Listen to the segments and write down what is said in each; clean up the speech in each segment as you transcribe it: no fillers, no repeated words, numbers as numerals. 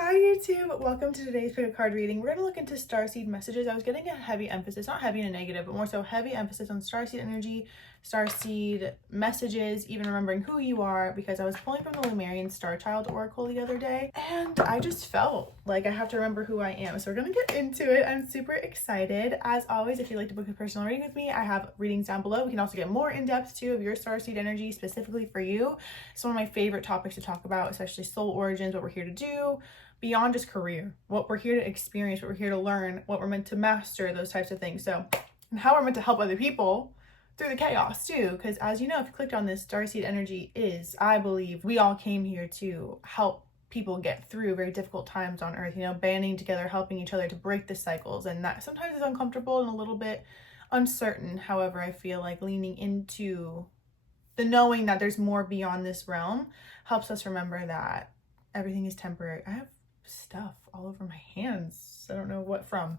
Hi YouTube, welcome to today's pick a card reading. We're going to look into starseed messages. I was getting a heavy emphasis, not heavy in a negative, but more so heavy emphasis on starseed energy, starseed messages, even remembering who you are, because I was pulling from the Lemurian Star Child Oracle the other day, and I just felt like I have to remember who I am. So we're going to get into it. I'm super excited. As always, if you'd like to book a personal reading with me, I have readings down below. We can also get more in-depth too of your starseed energy specifically for you. It's one of my favorite topics to talk about, especially soul origins, what we're here to do, beyond just career, what we're here to experience, what we're here to learn, what we're meant to master, those types of things. So, and how we're meant to help other people through the chaos too, because as you know, if you clicked on this, starseed energy is, I believe, we all came here to help people get through very difficult times on earth, you know, banding together, helping each other to break the cycles, and that sometimes is uncomfortable and a little bit uncertain. However, I feel like leaning into the knowing that there's more beyond this realm helps us remember that everything is temporary. I have stuff all over my hands. I don't know what from.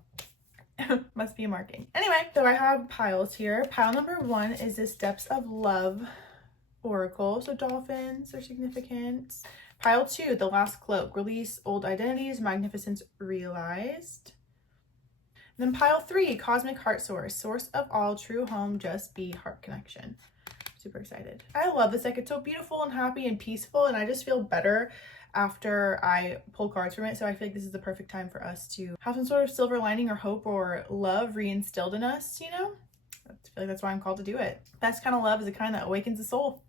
Must be a marking. Anyway, so I have piles here. Pile number 1 is this Depths of Love Oracle. So dolphins are significant. Pile 2, the Last Cloak. Release old identities, magnificence realized. And then pile 3, Cosmic Heart Source. Source of all, true home, just be, heart connection. Super excited. I love this deck. It's so beautiful and happy and peaceful, and I just feel better after I pull cards from it. So I feel like this is the perfect time for us to have some sort of silver lining or hope or love reinstilled in us, you know? I feel like that's why I'm called to do it. Best kind of love is the kind that awakens the soul.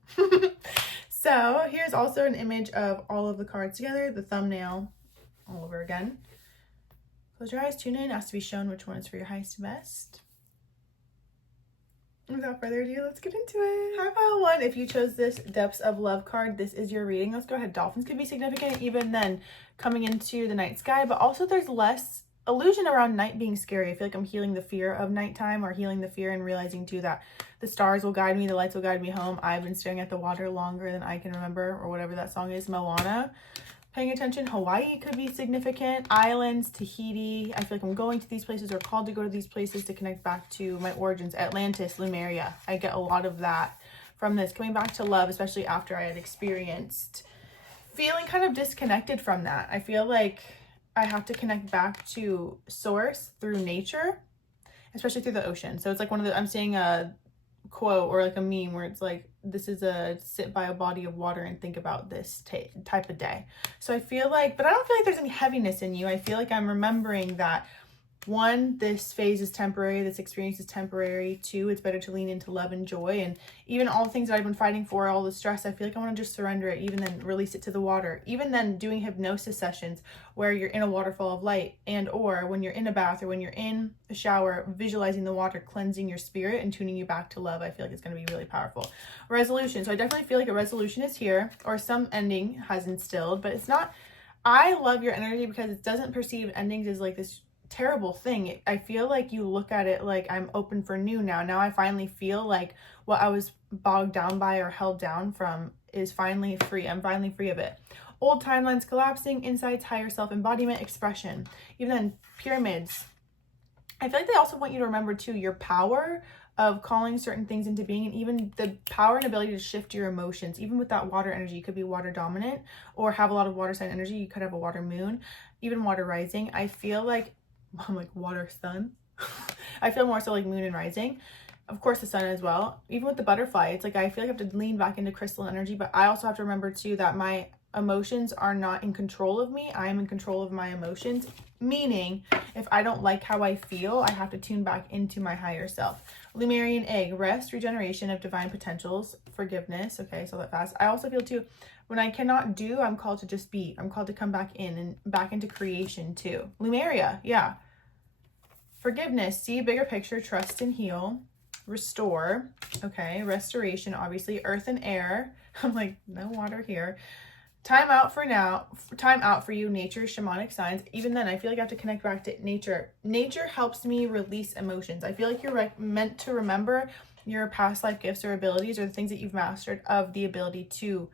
So here's also an image of all of the cards together, the thumbnail all over again. Close your eyes, tune in, ask to be shown which one is for your highest and best. Without further ado, let's get into it. Hi, pile 1. If you chose this Depths of Love card, this is your reading. Let's go ahead. Dolphins could be significant even then coming into the night sky, but also there's less illusion around night being scary. I feel like I'm healing the fear of nighttime, or healing the fear and realizing too that the stars will guide me, the lights will guide me home. I've been staring at the water longer than I can remember, or whatever that song is, Moana. Paying attention. Hawaii could be significant. Islands, Tahiti. I feel like I'm going to these places or called to go to these places to connect back to my origins. Atlantis, Lemuria. I get a lot of that from this. Coming back to love, especially after I had experienced feeling kind of disconnected from that. I feel like I have to connect back to source through nature, especially through the ocean. So it's like one of the, I'm seeing a quote or like a meme where it's like, this is a sit by a body of water and think about this type of day. So I feel like, but I don't feel like there's any heaviness in you. I feel like I'm remembering that 1, this phase is temporary, this experience is temporary. 2, it's better to lean into love and joy, and even all the things that I've been fighting for, all the stress, I feel like I want to just surrender it, even then release it to the water. Even then doing hypnosis sessions where you're in a waterfall of light, and or when you're in a bath or when you're in a shower, visualizing the water cleansing your spirit and tuning you back to love. I feel like it's going to be really powerful. Resolution. So I definitely feel like a resolution is here, or some ending has instilled, but it's not. I love your energy because it doesn't perceive endings as like this terrible thing. I feel like you look at it like, I'm open for new now. Now I finally feel like what I was bogged down by or held down from is finally free. I'm finally free of it. Old timelines collapsing, insights, higher self-embodiment, expression. Even then, pyramids. I feel like they also want you to remember too your power of calling certain things into being, and even the power and ability to shift your emotions. Even with that water energy, you could be water dominant or have a lot of water sign energy. You could have a water moon, even water rising. I feel like I'm like water sun. I feel more so like moon and rising. Of course the sun as well. Even with the butterfly, it's like I feel like I have to lean back into crystal energy, but I also have to remember too that my emotions are not in control of me. I am in control of my emotions. Meaning, if I don't like how I feel, I have to tune back into my higher self. Lemurian egg, rest, regeneration of divine potentials, forgiveness. Okay, so that fast. I also feel too, when I cannot do, I'm called to just be. I'm called to come back in and back into creation too. Lemuria, yeah. Forgiveness, see bigger picture, trust and heal. Restore, okay. Restoration, obviously. Earth and air. I'm like, no water here. Time out for now. Time out for you, nature, shamanic signs. Even then, I feel like I have to connect back to nature. Nature helps me release emotions. I feel like you're meant to remember your past life gifts or abilities, or the things that you've mastered, of the ability to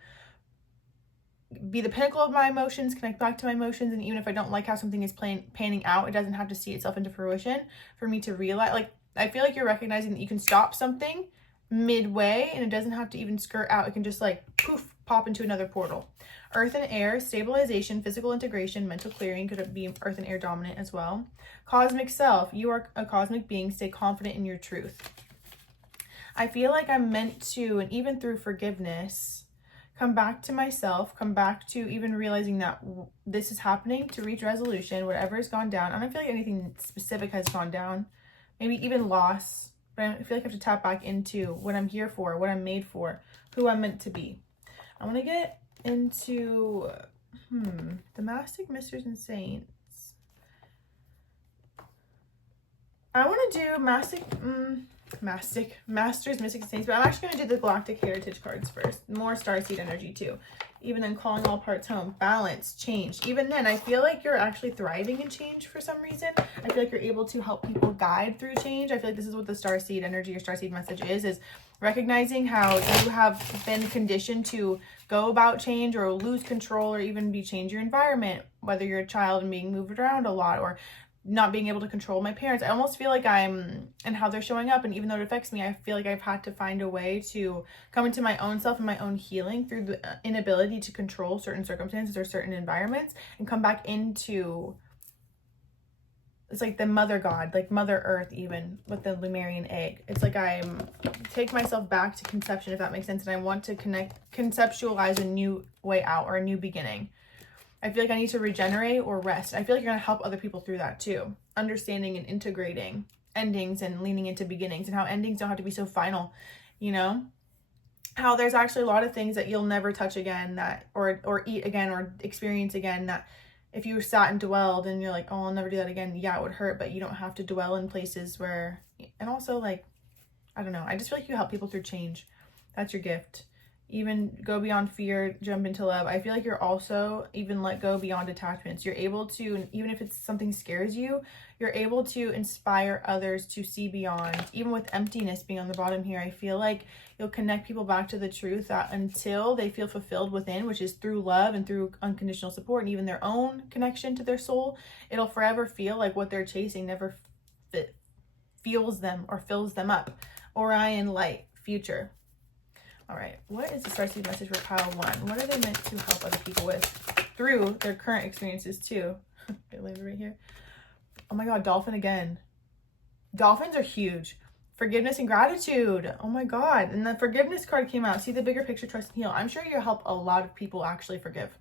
be the pinnacle of my emotions, connect back to my emotions. And even if I don't like how something is panning out, it doesn't have to see itself into fruition for me to realize. Like, I feel like you're recognizing that you can stop something midway and it doesn't have to even skirt out. It can just like poof, pop into another portal. Earth and air, stabilization, physical integration, mental clearing, could be earth and air dominant as well. Cosmic self, you are a cosmic being, stay confident in your truth. I feel like I'm meant to, and even through forgiveness, come back to myself, come back to even realizing that this is happening, to reach resolution, whatever has gone down. I don't feel like anything specific has gone down, maybe even loss, but I feel like I have to tap back into what I'm here for, what I'm made for, who I'm meant to be. I want to get into the Mastic, Misters, and Saints. I want to do Masters, Mystics, and Saints, but I'm actually going to do the Galactic Heritage cards first. More starseed energy too. Even then, calling all parts home. Balance, change. Even then, I feel like you're actually thriving in change for some reason. I feel like you're able to help people guide through change. I feel like this is what the starseed energy or starseed message is recognizing how you have been conditioned to go about change or lose control or even change your environment, whether you're a child and being moved around a lot or not being able to control my parents. I almost feel like and how they're showing up, and even though it affects me, I feel like I've had to find a way to come into my own self and my own healing through the inability to control certain circumstances or certain environments and come back into, it's like the mother god, like Mother Earth, even with the Lemurian egg. It's like take myself back to conception, if that makes sense, and I want to conceptualize a new way out or a new beginning. I feel like I need to regenerate or rest. I feel like you're going to help other people through that too. Understanding and integrating endings and leaning into beginnings, and how endings don't have to be so final, you know? How there's actually a lot of things that you'll never touch again, that or eat again or experience again, that if you sat and dwelled and you're like, oh, I'll never do that again, yeah, it would hurt, but you don't have to dwell in places where, and also like, I don't know, I just feel like you help people through change. That's your gift. Even go beyond fear, jump into love. I feel like you're also even let go beyond attachments. You're able to, even if it's something scares you, you're able to inspire others to see beyond. Even with emptiness being on the bottom here, I feel like you'll connect people back to the truth that until they feel fulfilled within, which is through love and through unconditional support and even their own connection to their soul, it'll forever feel like what they're chasing never fuels them or fills them up. Orion light, future. All right, what is the starseed message for pile 1? What are they meant to help other people with through their current experiences too? They live right here. Oh my God, dolphin again. Dolphins are huge. Forgiveness and gratitude. Oh my God. And the forgiveness card came out. See the bigger picture, trust and heal. I'm sure you help a lot of people actually forgive.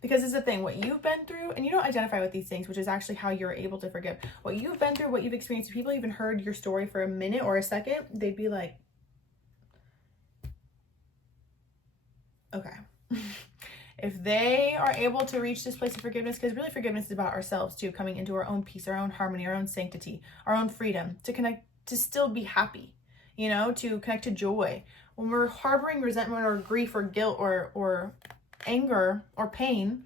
Because it's the thing, what you've been through, and you don't identify with these things, which is actually how you're able to forgive. What you've been through, what you've experienced, if people even heard your story for a minute or a second, they'd be like, okay. If they are able to reach this place of forgiveness, because really forgiveness is about ourselves too, coming into our own peace, our own harmony, our own sanctity, our own freedom, to connect, to still be happy, you know, to connect to joy. When we're harboring resentment or grief or guilt or anger or pain,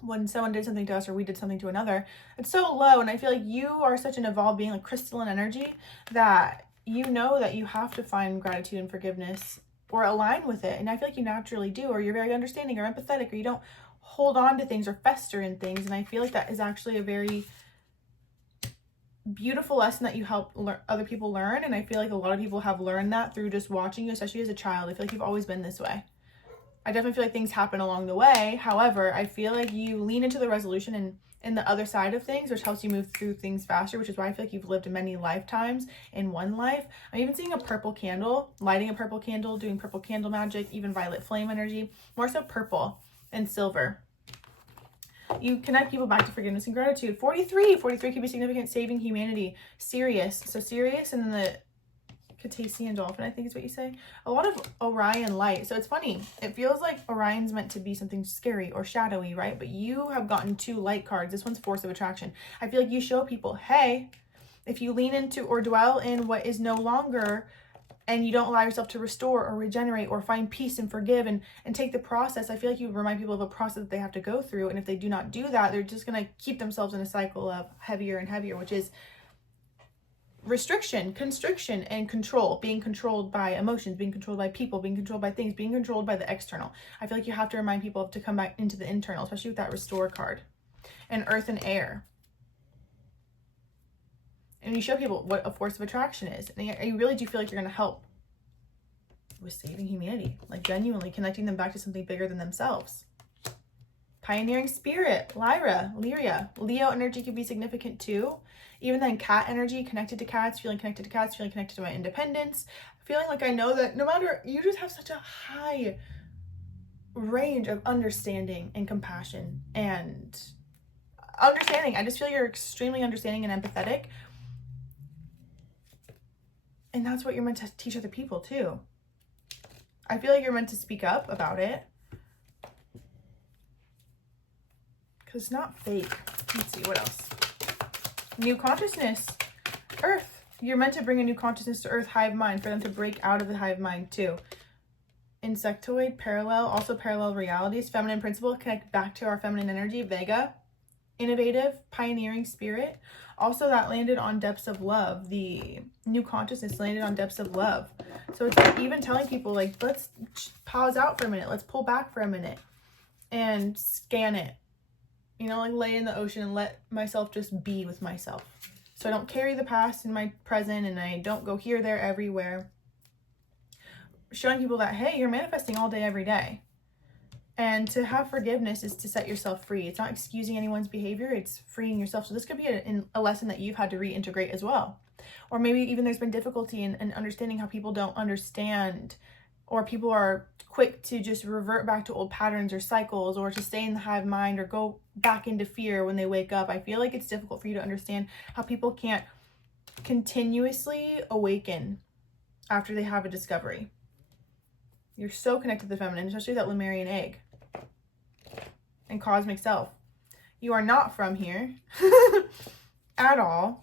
when someone did something to us or we did something to another, it's so low. And I feel like you are such an evolved being, like crystalline energy, that you know that you have to find gratitude and forgiveness or align with it. And I feel like you naturally do, or you're very understanding or empathetic, or you don't hold on to things or fester in things. And I feel like that is actually a very beautiful lesson that you help other people learn. And I feel like a lot of people have learned that through just watching you, especially as a child. I feel like you've always been this way. I definitely feel like things happen along the way. However, I feel like you lean into the resolution and in the other side of things, which helps you move through things faster, which is why I feel like you've lived many lifetimes in one life. I'm even seeing a purple candle, lighting a purple candle, doing purple candle magic, even violet flame energy, more so purple and silver. You connect people back to forgiveness and gratitude. 43 could be significant, saving humanity. Sirius, so Sirius and the Cetacean dolphin, I think is what you say. A lot of Orion light. So it's funny. It feels like Orion's meant to be something scary or shadowy, right? But you have gotten 2 light cards. This one's force of attraction. I feel like you show people, hey, if you lean into or dwell in what is no longer, and you don't allow yourself to restore or regenerate or find peace and forgive and take the process, I feel like you remind people of a process that they have to go through. And if they do not do that, they're just going to keep themselves in a cycle of heavier and heavier, which is restriction, constriction, and control, being controlled by emotions, being controlled by people, being controlled by things, being controlled by the external. I feel like you have to remind people to come back into the internal, especially with that restore card. And earth and air. And you show people what a force of attraction is. And you really do feel like you're going to help with saving humanity, like genuinely connecting them back to something bigger than themselves. pioneering spirit, Lyra, Leo energy could be significant too. Even then, cat energy, connected to cats, feeling connected to cats, feeling connected to my independence, feeling like I know that no matter, you just have such a high range of understanding and compassion and understanding. I just feel you're extremely understanding and empathetic. And that's what you're meant to teach other people too. I feel like you're meant to speak up about it. Because it's not fake. Let's see, what else? New consciousness. Earth. You're meant to bring a new consciousness to Earth, hive mind, for them to break out of the hive mind too. Insectoid, parallel, also parallel realities. Feminine principle, connect back to our feminine energy. Vega. Innovative, pioneering spirit. Also, that landed on depths of love. The new consciousness landed on depths of love. So it's like even telling people, like, let's pause out for a minute. Let's pull back for a minute and scan it. You know, like lay in the ocean and let myself just be with myself. So I don't carry the past in my present and I don't go here, there, everywhere. Showing people that, hey, you're manifesting all day, every day. And to have forgiveness is to set yourself free. It's not excusing anyone's behavior. It's freeing yourself. So this could be a lesson that you've had to reintegrate as well. Or maybe even there's been difficulty in understanding how people don't understand, or people are quick to just revert back to old patterns or cycles, or to stay in the hive mind or go back into fear when they wake up. I feel like it's difficult for you to understand how people can't continuously awaken after they have a discovery. You're so connected to the feminine, especially that Lemurian egg and cosmic self. You are not from here at all.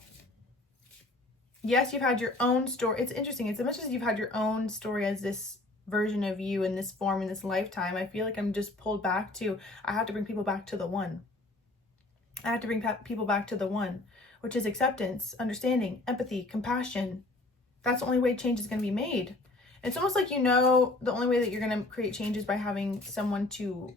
Yes, you've had your own story. It's interesting. It's as much as you've had your own story as this version of you in this form, in this lifetime. I feel like I'm just pulled back to, I have to bring people back to the one. I have to bring people back to the one, which is acceptance, understanding, empathy, compassion. That's the only way change is going to be made. It's almost like, you know, the only way that you're going to create change is by having someone to,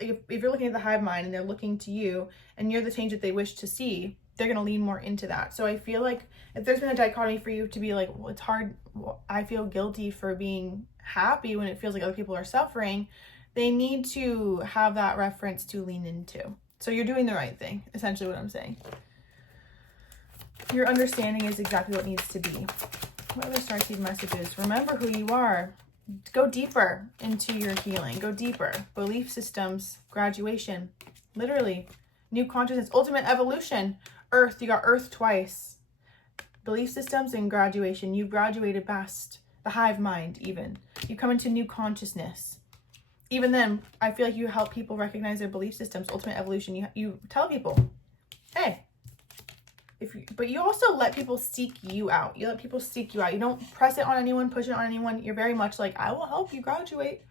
if you're looking at the hive mind and they're looking to you and you're the change that they wish to see, they're going to lean more into that. So I feel like if there's been a dichotomy for you to be like, well, it's hard, I feel guilty for being happy when it feels like other people are suffering, they need to have that reference to lean into. So you're doing the right thing, essentially what I'm saying. Your understanding is exactly what needs to be. What other starseed messages? Remember who you are. Go deeper into your healing. Go deeper. Belief systems, graduation, literally. New consciousness, ultimate evolution. Earth, you got Earth twice. Belief systems and graduation. You've graduated past the hive mind even. You come into new consciousness. Even then, I feel like you help people recognize their belief systems, ultimate evolution. You tell people, hey, but you also let people seek you out. You let people seek you out. You don't press it on anyone, push it on anyone. You're very much like, I will help you graduate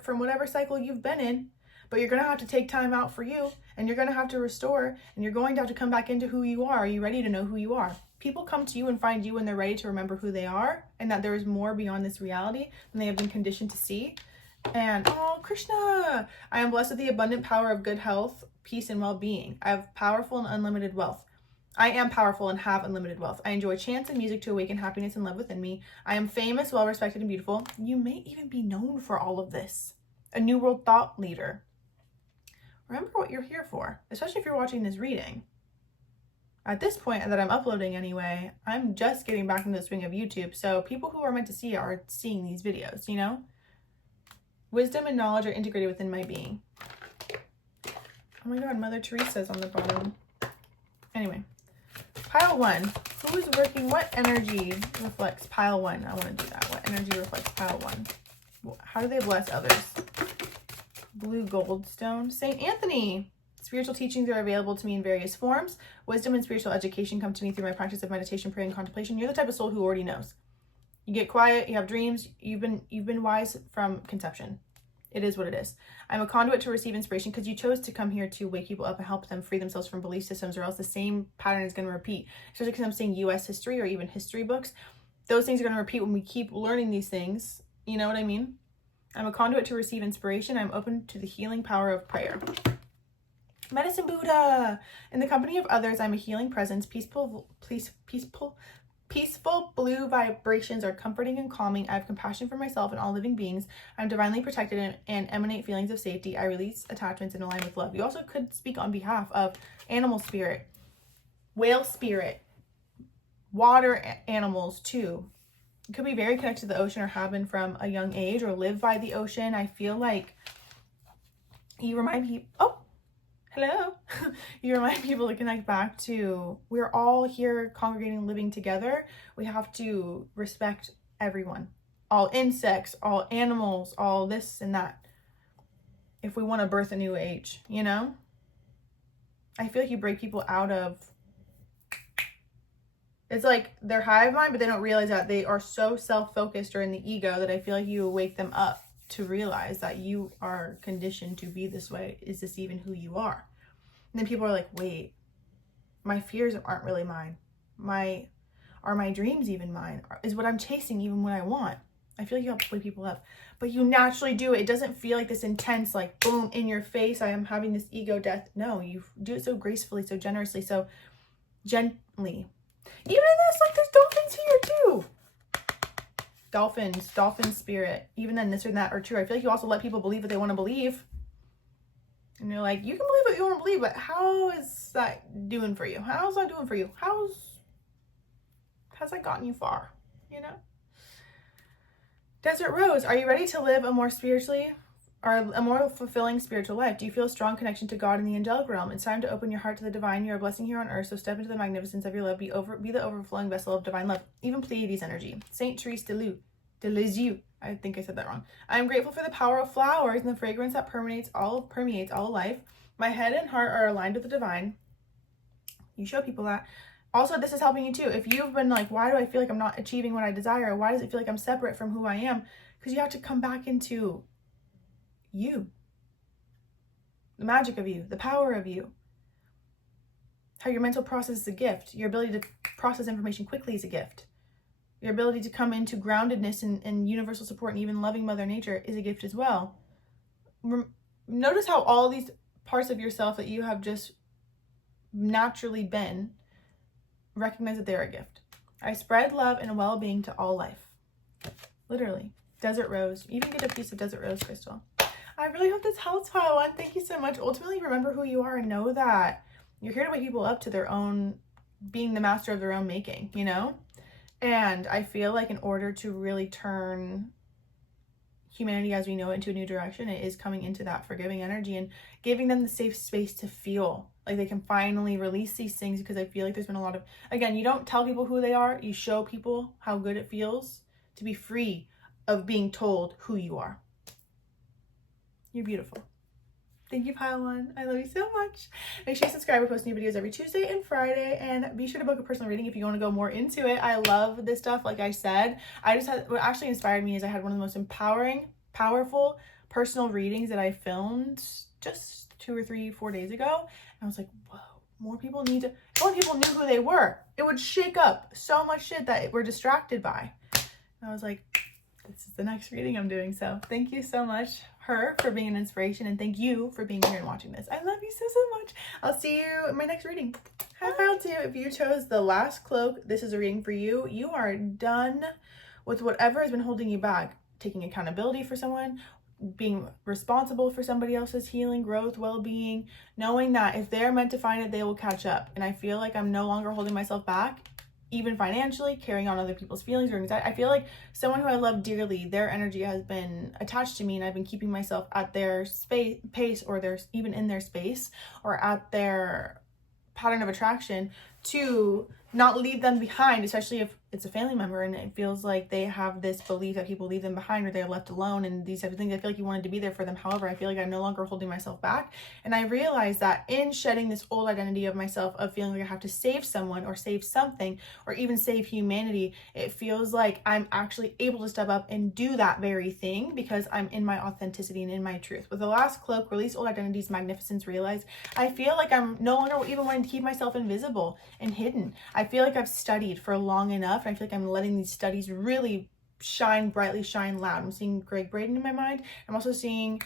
from whatever cycle you've been in. But you're going to have to take time out for you, and you're going to have to restore, and you're going to have to come back into who you are. Are you ready to know who you are? People come to you and find you when they're ready to remember who they are, and that there is more beyond this reality than they have been conditioned to see. And, oh, Krishna, I am blessed with the abundant power of good health, peace, and well-being. I have powerful and unlimited wealth. I am powerful and have unlimited wealth. I enjoy chants and music to awaken happiness and love within me. I am famous, well-respected, and beautiful. You may even be known for all of this. A new world thought leader. Remember what you're here for, especially if you're watching this reading. At this point that I'm uploading anyway, I'm just getting back into the swing of YouTube, so people who are meant to see are seeing these videos, you know? Wisdom and knowledge are integrated within my being. Oh my god, Mother Teresa's on the bottom. Anyway, pile 1. Who is working? What energy reflects pile 1? I want to do that. What energy reflects pile 1? How do they bless others? Blue goldstone. Saint Anthony. Spiritual teachings are available to me in various forms. Wisdom and spiritual education come to me through my practice of meditation, prayer, and contemplation. You're the type of soul who already knows. You get quiet, you have dreams, you've been wise from conception. It is what it is. I'm a conduit to receive inspiration because you chose to come here to wake people up and help them free themselves from belief systems, or else the same pattern is going to repeat. Especially because I'm saying US history or even history books. Those things are going to repeat when we keep learning these things. You know what I mean? I'm a conduit to receive inspiration. I'm open to the healing power of prayer. Medicine Buddha. In the company of others, I'm a healing presence, peaceful Peaceful blue vibrations are comforting and calming. I have compassion for myself and all living beings. I'm divinely protected and emanate feelings of safety. I release attachments and align with love. You also could speak on behalf of animal spirit, whale spirit, water animals too. You could be very connected to the ocean or have been from a young age or live by the ocean. I feel like you remind people, oh, hello. You remind people to connect back to, we're all here congregating, living together. We have to respect everyone, all insects, all animals, all this and that. If we want to birth a new age, you know? I feel like you break people out of, it's like their hive mind, but they don't realize that they are so self-focused or in the ego that I feel like you wake them up to realize that you are conditioned to be this way. Is this even who you are? And then people are like, wait, my fears aren't really mine. Are my dreams even mine? Is what I'm chasing even what I want? I feel like you have to wake people up, but you naturally do it. It doesn't feel like this intense, like boom, in your face, I am having this ego death. No, you do it so gracefully, so generously, so gently. Even in this, like, there's dolphins here too. Dolphin spirit. Even then, this or that are true. I feel like you also let people believe what they want to believe. And you're like, you can believe what you want to believe, but how is that doing for you? How's that doing for you? Has that gotten you far? You know? Desert Rose, are you ready to live a more fulfilling spiritual life? Do you feel a strong connection to God in the angelic realm? It's time to open your heart to the divine. You're a blessing here on earth, so step into the magnificence of your love. Be the overflowing vessel of divine love. Even Pleiades energy. Saint Therese de Lisieux. I think I said that wrong. I am grateful for the power of flowers and the fragrance that permeates all life. My head and heart are aligned with the divine. You show people that. Also, this is helping you too. If you've been like, why do I feel like I'm not achieving what I desire? Why does it feel like I'm separate from who I am? Because you have to come back into you, the magic of you, the power of you, how your mental process is a gift. Your ability to process information quickly is a gift. Your ability to come into groundedness and universal support and even loving Mother Nature is a gift as well. Notice how all these parts of yourself that you have just naturally been, recognize that they're a gift. I spread love and well-being to all life. Literally. Desert Rose. You even get a piece of Desert Rose crystal. I really hope this helps, pile one. Thank you so much. Ultimately, remember who you are and know that you're here to wake people up to their own, being the master of their own making, you know? And I feel like in order to really turn humanity as we know it into a new direction, it is coming into that forgiving energy and giving them the safe space to feel like they can finally release these things, because I feel like there's been a lot of, again, you don't tell people who they are, you show people how good it feels to be free of being told who you are. You're beautiful. Thank you, Pile One. I love you so much. Make sure you subscribe. We're posting new videos every Tuesday and Friday. And be sure to book a personal reading if you want to go more into it. I love this stuff. Like I said, what actually inspired me is I had one of the most empowering, powerful personal readings that I filmed just 2 or 3, 4 days ago. And I was like, whoa, more people knew who they were. It would shake up so much shit that we're distracted by. And I was like, this is the next reading I'm doing. So thank you so much, her, for being an inspiration, and thank you for being here and watching this. I love you so much. I'll see you in my next reading. High five to you. If you chose the last cloak, this is a reading for you. You are done with whatever has been holding you back. Taking accountability for someone, being responsible for somebody else's healing, growth, well-being, knowing that if they're meant to find it, they will catch up. And I feel like I'm no longer holding myself back, even financially, carrying on other people's feelings or anxiety. I feel like someone who I love dearly, their energy has been attached to me, and I've been keeping myself at their pace, or their, even in their space, or at their pattern of attraction, to not leave them behind, especially if it's a family member and it feels like they have this belief that people leave them behind or they're left alone and these types of things. I feel like you wanted to be there for them. However, I feel like I'm no longer holding myself back. And I realized that in shedding this old identity of myself, of feeling like I have to save someone or save something or even save humanity, it feels like I'm actually able to step up and do that very thing because I'm in my authenticity and in my truth. With the last cloak, release old identities, magnificence, realize, I feel like I'm no longer even wanting to keep myself invisible and hidden. I feel like I've studied for long enough, and I feel like I'm letting these studies really shine brightly, shine loud. I'm seeing Greg Braden in my mind. I'm also seeing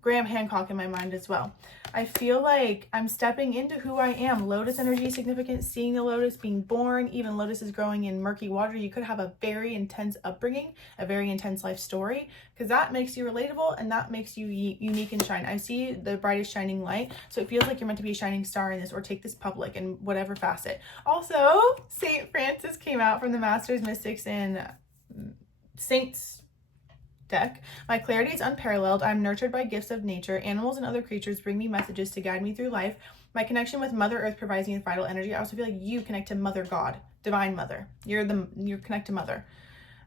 Graham Hancock in my mind as well. I feel like I'm stepping into who I am. Lotus energy is significant. Seeing the lotus, being born, even lotus is growing in murky water. You could have a very intense upbringing, a very intense life story, because that makes you relatable and that makes you unique and shine. I see the brightest shining light, so it feels like you're meant to be a shining star in this, or take this public in whatever facet. Also, Saint Francis came out from the Masters Mystics in Saints deck. My clarity is unparalleled. I'm nurtured by gifts of nature. Animals and other creatures bring me messages to guide me through life. My connection with Mother Earth provides me with vital energy. I also feel like you connect to Mother God, Divine Mother. You're connect to Mother.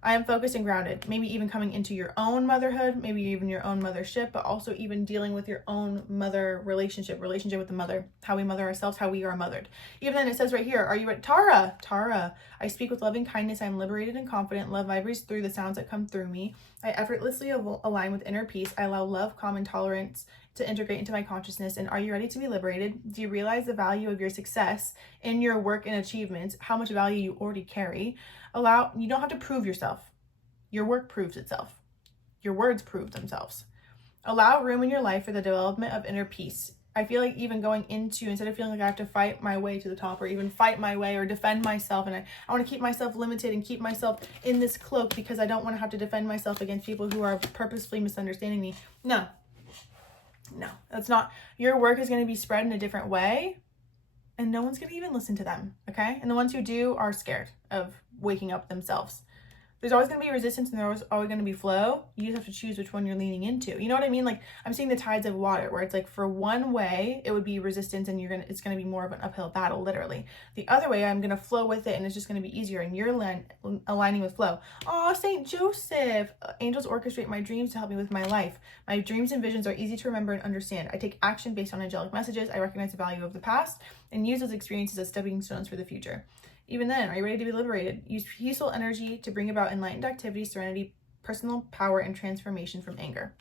I am focused and grounded. Maybe even coming into your own motherhood, maybe even your own mothership, but also even dealing with your own mother relationship with the mother, how we mother ourselves, how we are mothered. Even then it says right here, are you ready? Tara, I speak with loving kindness. I am liberated and confident. Love vibrates through the sounds that come through me. I effortlessly align with inner peace. I allow love, calm, and tolerance to integrate into my consciousness. And are you ready to be liberated? Do you realize the value of your success in your work and achievements? How much value you already carry? You don't have to prove yourself. Your work proves itself. Your words prove themselves. Allow room in your life for the development of inner peace. I feel like even going into, instead of feeling like I have to fight my way to the top, or even fight my way or defend myself, and I want to keep myself limited and keep myself in this cloak because I don't want to have to defend myself against people who are purposefully misunderstanding me. No, that's not. Your work is going to be spread in a different way, and no one's going to even listen to them, okay? And the ones who do are scared of waking up themselves. There's always going to be resistance and there's always going to be flow. You just have to choose which one you're leaning into. You know what I mean? Like, I'm seeing the tides of water where it's like, for one way it would be resistance and it's going to be more of an uphill battle, literally. The other way, I'm going to flow with it and it's just going to be easier, and you're aligning with flow. Oh, Saint Joseph. Angels orchestrate my dreams to help me with my life. My dreams and visions are easy to remember and understand. I take action based on angelic messages. I recognize the value of the past and use those experiences as stepping stones for the future. Even then, are you ready to be liberated? Use peaceful energy to bring about enlightened activity, serenity, personal power, and transformation from anger.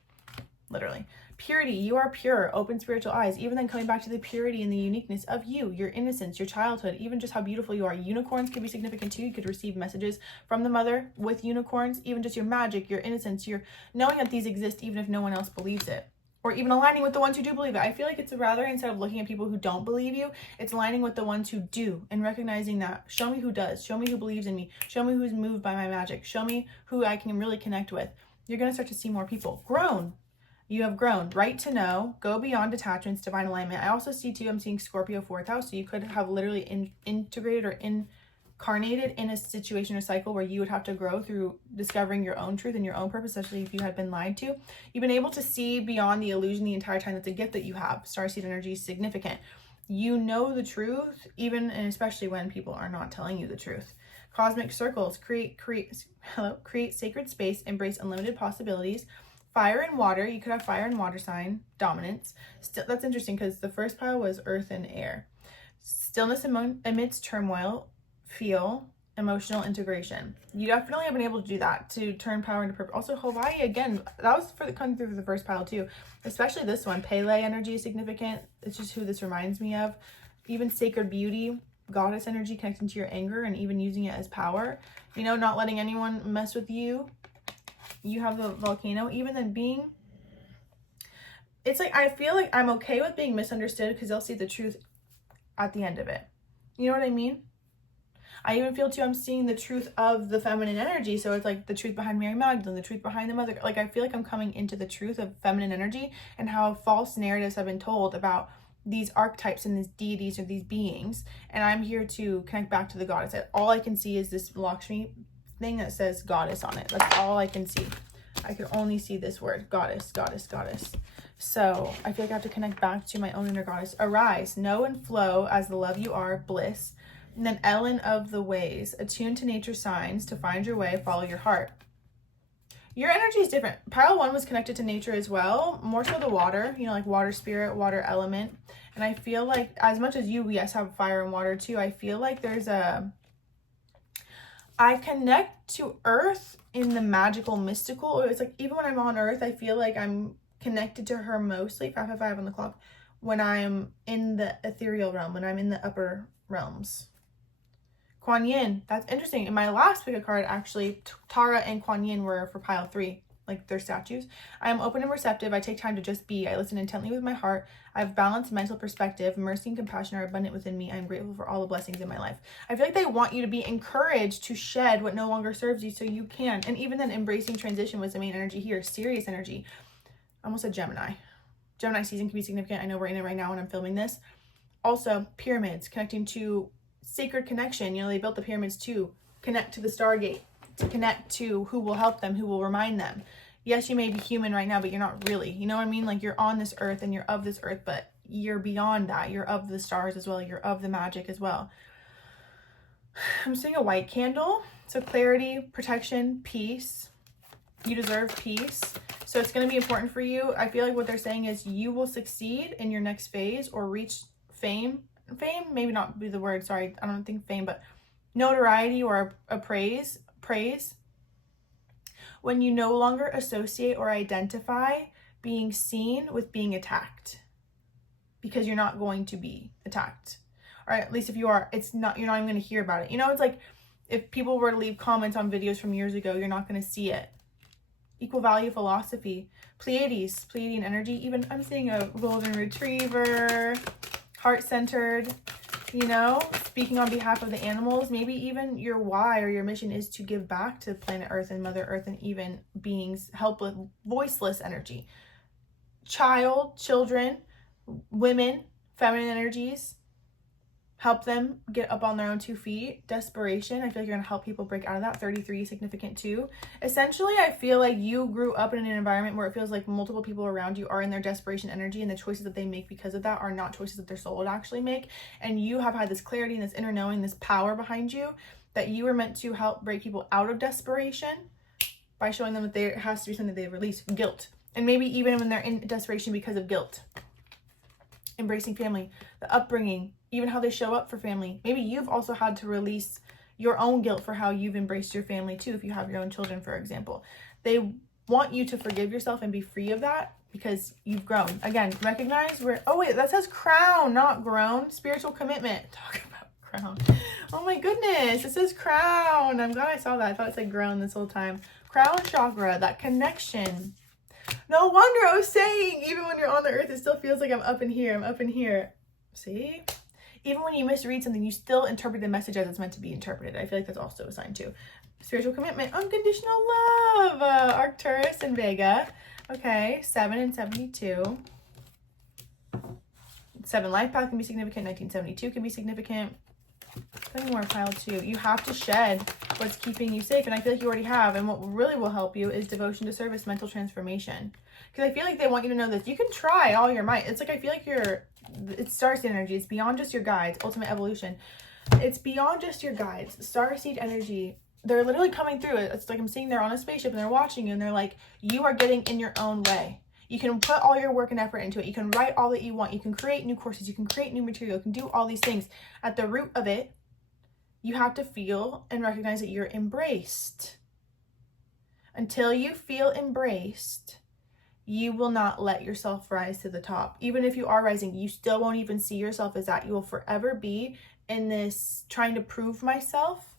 Literally. Purity. You are pure. Open spiritual eyes. Even then, coming back to the purity and the uniqueness of you, your innocence, your childhood, even just how beautiful you are. Unicorns could be significant too. You could receive messages from the mother with unicorns. Even just your magic, your innocence, your knowing that these exist even if no one else believes it. Or even aligning with the ones who do believe it. I feel like it's rather, instead of looking at people who don't believe you, it's aligning with the ones who do and recognizing that, show me who does, show me who believes in me, show me who's moved by my magic, show me who I can really connect with. You're going to start to see more people. Grown. You have grown. Right to know. Go beyond attachments. Divine alignment. I also see too, I'm seeing Scorpio 4th house. So you could have literally integrated or incarnated in a situation or cycle where you would have to grow through discovering your own truth and your own purpose, especially if you had been lied to. You've been able to see beyond the illusion the entire time. That's a gift that you have. Starseed energy is significant. You know the truth, even and especially when people are not telling you the truth. Cosmic circles. Create sacred space. Embrace unlimited possibilities. Fire and water. You could have fire and water sign dominance. Still, that's interesting because the first pile was earth and air. Stillness amidst turmoil. Feel emotional integration. You definitely have been able to do that, to turn power into purpose. Also, Hawaii, again, that was coming through the first pile too, especially this one. Kayleigh energy is significant. It's just who this reminds me of. Even sacred beauty, goddess energy, connecting to your anger and even using it as power. You know, not letting anyone mess with you. You have the volcano. Even then being, it's like, I feel like I'm okay with being misunderstood because they'll see the truth at the end of it. You know what I mean? I even feel too, I'm seeing the truth of the feminine energy. So it's like the truth behind Mary Magdalene, the truth behind the mother. Like, I feel like I'm coming into the truth of feminine energy and how false narratives have been told about these archetypes and these deities or these beings. And I'm here to connect back to the goddess. All I can see is this Lakshmi thing that says goddess on it. That's all I can see. I can only see this word, goddess, goddess, goddess. So I feel like I have to connect back to my own inner goddess. Arise, know and flow as the love you are, bliss. And then Ellen of the ways, attune to nature's signs to find your way, follow your heart. Your energy is different. Pile 1 was connected to nature as well, more so the water, you know, like water spirit, water element. And I feel like as much as you, yes, have fire and water too, I feel like I connect to earth in the magical, mystical. It's like, even when I'm on earth, I feel like I'm connected to her mostly, 555 on the clock, when I'm in the ethereal realm, when I'm in the upper realms. Kuan Yin, that's interesting. In my last pick a card, actually, Tara and Kuan Yin were for pile 3. like they're statues. I am open and receptive. I take time to just be. I listen intently with my heart. I have balanced mental perspective. Mercy and compassion are abundant within me. I am grateful for all the blessings in my life. I feel like they want you to be encouraged to shed what no longer serves you so you can. And even then, embracing transition was the main energy here. Serious energy. I almost said Gemini. Gemini season can be significant. I know we're in it right now when I'm filming this. Also, pyramids, connecting to sacred connection. You know, they built the pyramids to connect to the Stargate, to connect to who will help them, who will remind them. Yes, you may be human right now, but you're not really. You know what I mean? Like, you're on this earth and you're of this earth, but you're beyond that. You're of the stars as well. You're of the magic as well. I'm seeing a white candle. So clarity, protection, peace. You deserve peace. So it's going to be important for you. I feel like what they're saying is you will succeed in your next phase or reach fame. Fame, maybe not be the word. Sorry, I don't think fame, but notoriety or a praise when you no longer associate or identify being seen with being attacked, because you're not going to be attacked, or at least if you are, you're not even going to hear about it. You know, it's like if people were to leave comments on videos from years ago, you're not going to see it. Equal value philosophy, Pleiadian energy. Even I'm seeing a golden retriever, heart-centered. You know, speaking on behalf of the animals. Maybe even your why or your mission is to give back to planet Earth and Mother Earth and even beings, helpless, voiceless energy. Children, women, feminine energies. Help them get up on their own 2 feet. Desperation. I feel like you're going to help people break out of that. 33, significant too. Essentially, I feel like you grew up in an environment where it feels like multiple people around you are in their desperation energy, and the choices that they make because of that are not choices that their soul would actually make. And you have had this clarity and this inner knowing, this power behind you, that you were meant to help break people out of desperation by showing them that there has to be something they release. Guilt. And maybe even when they're in desperation because of guilt. Embracing family, the upbringing, even how they show up for family. Maybe you've also had to release your own guilt for how you've embraced your family too, if you have your own children, for example. They want you to forgive yourself and be free of that because you've grown. Again, recognize where, oh wait, that says crown, not grown. Spiritual commitment. Talk about crown. Oh my goodness, it says crown. I'm glad I saw that. I thought it said grown this whole time. Crown chakra, that connection. No wonder I was saying, even when you're on the earth, it still feels like I'm up in here. I'm up in here. See? Even when you misread something, you still interpret the message as it's meant to be interpreted. I feel like that's also a sign too. Spiritual commitment, unconditional love. Arcturus and Vega. Okay, 7 and 72. 7 life path can be significant. 1972 can be significant. Something more pile 2. You have to shed what's keeping you safe, and I feel like you already have. And what really will help you is devotion to service, mental transformation. Because I feel like they want you to know this. You can try all your might. It's like I feel like it's starseed energy. It's beyond just your guides. Ultimate evolution. It's beyond just your guides. Starseed energy. They're literally coming through it. It's like I'm seeing they're on a spaceship and they're watching you, and they're like, you are getting in your own way. You can put all your work and effort into it. You can write all that you want. You can create new courses. You can create new material. You can do all these things. At the root of it, you have to feel and recognize that you're embraced. Until you feel embraced, you will not let yourself rise to the top. Even if you are rising, you still won't even see yourself as that. You will forever be in this trying to prove myself,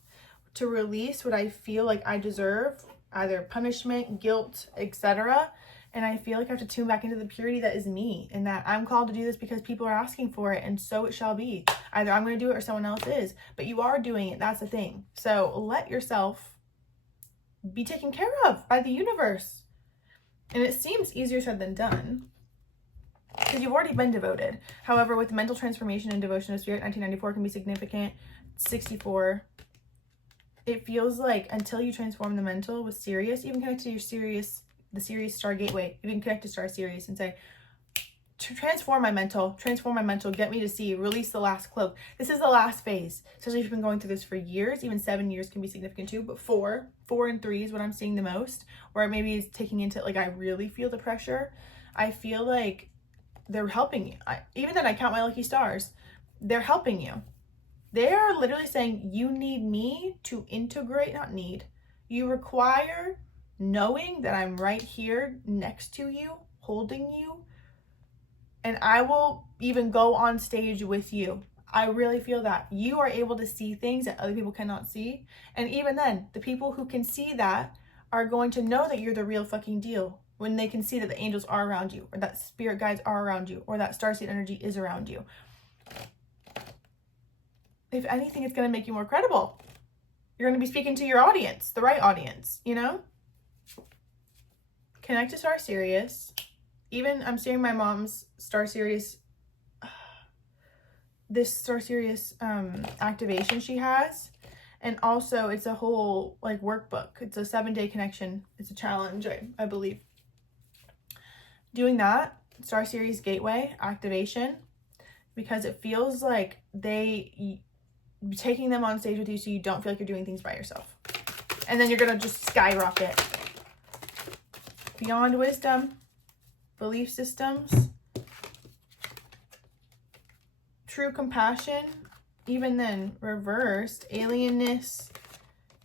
to release what I feel like I deserve, either punishment, guilt, etc. And I feel like I have to tune back into the purity that is me, and that I'm called to do this because people are asking for it, and so it shall be. Either I'm going to do it or someone else is, but you are doing it. That's the thing. So let yourself be taken care of by the universe. And it seems easier said than done because you've already been devoted. However, with mental transformation and devotion to spirit, 1994 can be significant. 64. It feels like until you transform the mental with Sirius, even connect to your Sirius, the Sirius Star Gateway. You can connect to Star Sirius and say, transform my mental, get me to see, release the last cloak. This is the last phase. Especially if you've been going through this for years. Even 7 years can be significant too, but 4 and 3 is what I'm seeing the most. Or maybe it's taking into, like, I really feel the pressure. I feel like they're helping you. Even then I count my lucky stars. They're helping you. They are literally saying, you need me to integrate, not need. You require knowing that I'm right here next to you, holding you, and I will even go on stage with you. I really feel that. You are able to see things that other people cannot see. And even then, the people who can see that are going to know that you're the real fucking deal when they can see that the angels are around you, or that spirit guides are around you, or that starseed energy is around you. If anything, it's going to make you more credible. You're going to be speaking to your audience, the right audience, you know? Connect to Star Sirius. Even I'm seeing my mom's Star Sirius, this Star Sirius activation she has. And also it's a whole like workbook. It's a 7-day connection. It's a challenge, I believe. Doing that, Star Sirius Gateway activation, because it feels like taking them on stage with you so you don't feel like you're doing things by yourself. And then you're going to just skyrocket. Beyond wisdom, belief systems, true compassion, even then reversed, alienness,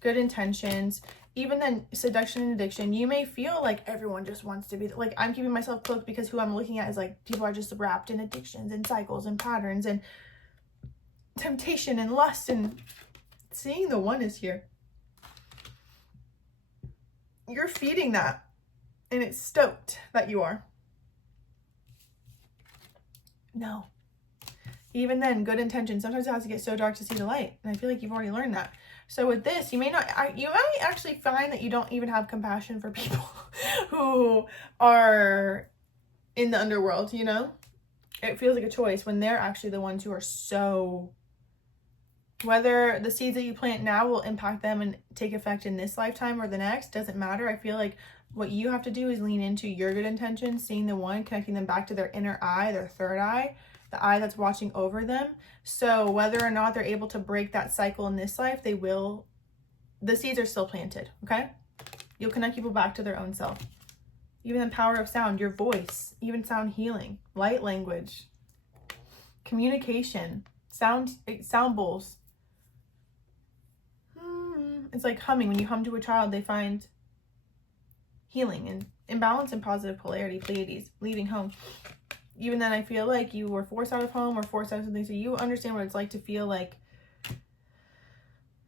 good intentions, even then seduction and addiction. You may feel like everyone just wants to be, like I'm keeping myself cloaked because who I'm looking at is like people are just wrapped in addictions and cycles and patterns and temptation and lust, and seeing the oneness here. You're feeding that, and it's stoked that you are. No. Even then, good intention. Sometimes it has to get so dark to see the light, and I feel like you've already learned that. So with this, you might actually find that you don't even have compassion for people who are in the underworld, you know? It feels like a choice when they're actually the ones who are so... Whether the seeds that you plant now will impact them and take effect in this lifetime or the next, doesn't matter. I feel like what you have to do is lean into your good intentions, seeing the one, connecting them back to their inner eye, their third eye, the eye that's watching over them. So whether or not they're able to break that cycle in this life, they will. The seeds are still planted, okay? You'll connect people back to their own self. Even the power of sound, your voice, even sound healing, light language, communication, sound bowls. It's like humming. When you hum to a child, they find healing and imbalance and positive polarity, Pleiades, leaving home. Even then, I feel like you were forced out of home or forced out of something, so you understand what it's like to feel like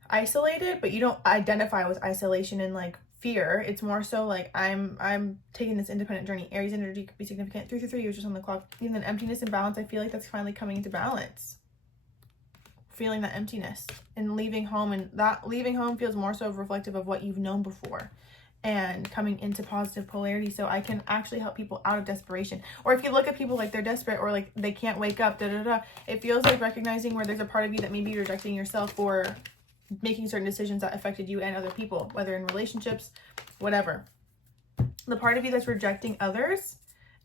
isolated, but you don't identify with isolation and like fear. It's more so like I'm taking this independent journey. Aries energy could be significant. 333 years just on the clock. Even then, emptiness and balance, I feel like that's finally coming into balance. Feeling that emptiness and leaving home, and that leaving home feels more so reflective of what you've known before and coming into positive polarity. So I can actually help people out of desperation. Or if you look at people like they're desperate or like they can't wake up, it feels like recognizing where there's a part of you that may be rejecting yourself for making certain decisions that affected you and other people, whether in relationships, whatever. The part of you that's rejecting others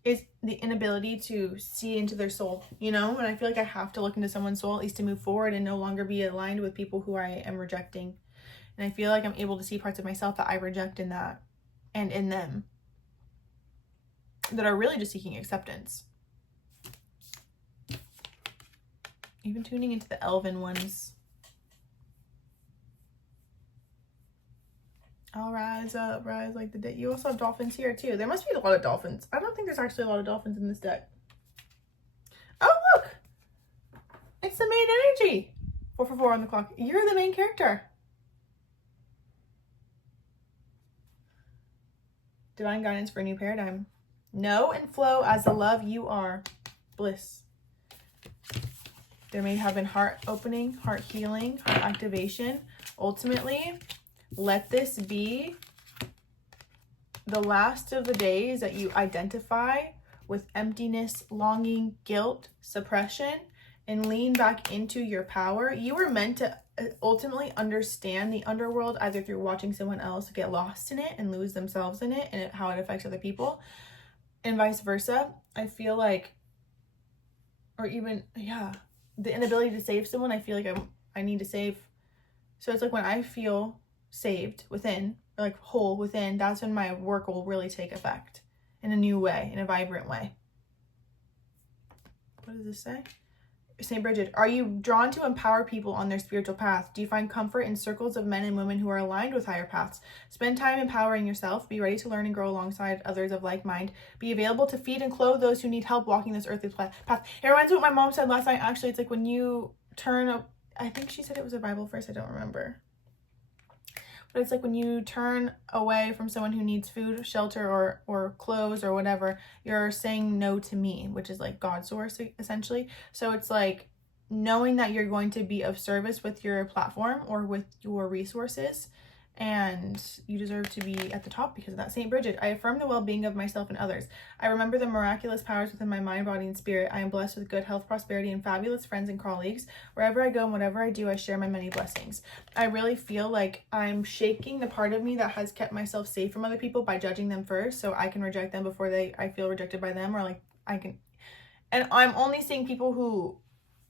is the inability to see into their soul, you know? And I feel like I have to look into someone's soul at least to move forward and no longer be aligned with people who I am rejecting. And I feel like I'm able to see parts of myself that I reject in that and in them that are really just seeking acceptance. Even tuning into the elven ones. I'll rise up, rise like the day. You also have dolphins here too. There must be a lot of dolphins. I don't think there's actually a lot of dolphins in this deck. Oh, look! It's the main energy. 444 on the clock. You're the main character. Divine guidance for a new paradigm. Know and flow as the love you are. Bliss. There may have been heart opening, heart healing, heart activation. Ultimately, let this be the last of the days that you identify with emptiness, longing, guilt, suppression, and lean back into your power. You were meant to ultimately understand the underworld either through watching someone else get lost in it and lose themselves in it and how it affects other people, and vice versa. I feel like, or even, yeah, the inability to save someone, I feel like I need to save. So it's like when I feel saved within, or like whole within, that's when my work will really take effect in a new way, in a vibrant way. What does this say? St. Bridget, are you drawn to empower people on their spiritual path? Do you find comfort in circles of men and women who are aligned with higher paths? Spend time empowering yourself. Be ready to learn and grow alongside others of like mind. Be available to feed and clothe those who need help walking this earthly path. It reminds me of what my mom said last night. Actually, it's like when you turn up, I think she said it was a Bible verse. I don't remember. but it's like when you turn away from someone who needs food, shelter, or clothes or whatever, you're saying no to me, which is like God's source essentially. So it's like knowing that you're going to be of service with your platform or with your resources, and you deserve to be at the top because of that. St. Bridget, I affirm the well-being of myself and others. I remember the miraculous powers within my mind, body, and spirit. I am blessed with good health, prosperity, and fabulous friends and colleagues. Wherever I go and whatever I do, I share my many blessings. I really feel like I'm shaking the part of me that has kept myself safe from other people by judging them first, so I can reject them before I feel rejected by them, or like I can. And I'm only seeing people who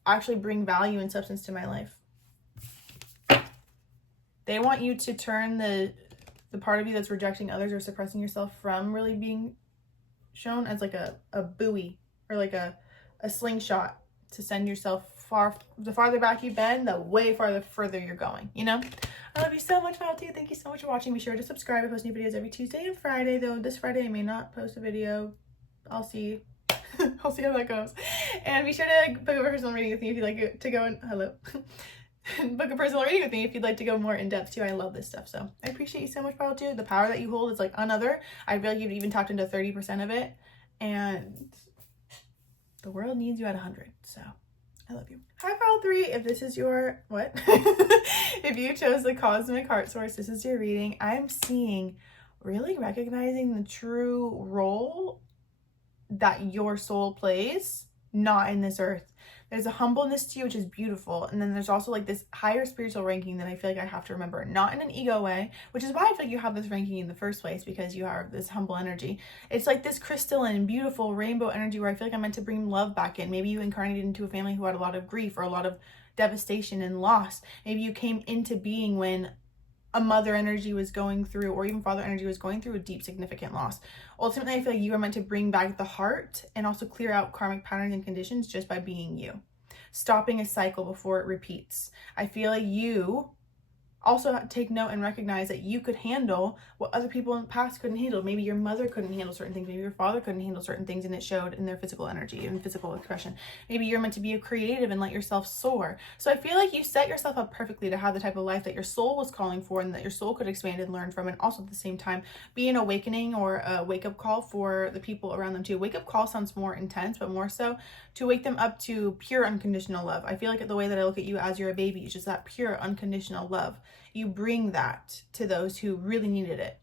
actually bring value and substance to my life. They want you to turn the part of you that's rejecting others or suppressing yourself from really being shown as like a buoy or like a slingshot to send yourself far. The farther back you bend, the way further you're going, you know? I love you so much, Valty. Thank you so much for watching. Be sure to subscribe. I post new videos every Tuesday and Friday, though this Friday I may not post a video. I'll see. I'll see how that goes. And be sure to book a personal reading with me if you'd like to go in. Hello. Book a personal reading with me if you'd like to go more in depth too. I love this stuff, so I appreciate you so much, Paul, too. The power that you hold is like another. I feel like you've even tapped into 30% of it, and the world needs you at 100. So I love you. Hi, Pile 3. If this is your what? If you chose the cosmic heart source, this is your reading. I'm seeing really recognizing the true role that your soul plays, not in this earth. There's a humbleness to you, which is beautiful. And then there's also like this higher spiritual ranking that I feel like I have to remember, not in an ego way, which is why I feel like you have this ranking in the first place, because you have this humble energy. It's like this crystalline, beautiful rainbow energy where I feel like I'm meant to bring love back in. Maybe you incarnated into a family who had a lot of grief or a lot of devastation and loss. Maybe you came into being when a mother energy was going through, or even father energy was going through a deep, significant loss. Ultimately, I feel like you are meant to bring back the heart and also clear out karmic patterns and conditions just by being you. Stopping a cycle before it repeats. I feel like you also take note and recognize that you could handle what other people in the past couldn't handle. Maybe your mother couldn't handle certain things. Maybe your father couldn't handle certain things, and it showed in their physical energy and physical expression. Maybe you're meant to be a creative and let yourself soar. So I feel like you set yourself up perfectly to have the type of life that your soul was calling for and that your soul could expand and learn from, and also at the same time be an awakening or a wake-up call for the people around them too. Wake-up call sounds more intense, but more so to wake them up to pure unconditional love. I feel like the way that I look at you as you're a baby is just that pure unconditional love. You bring that to those who really needed it.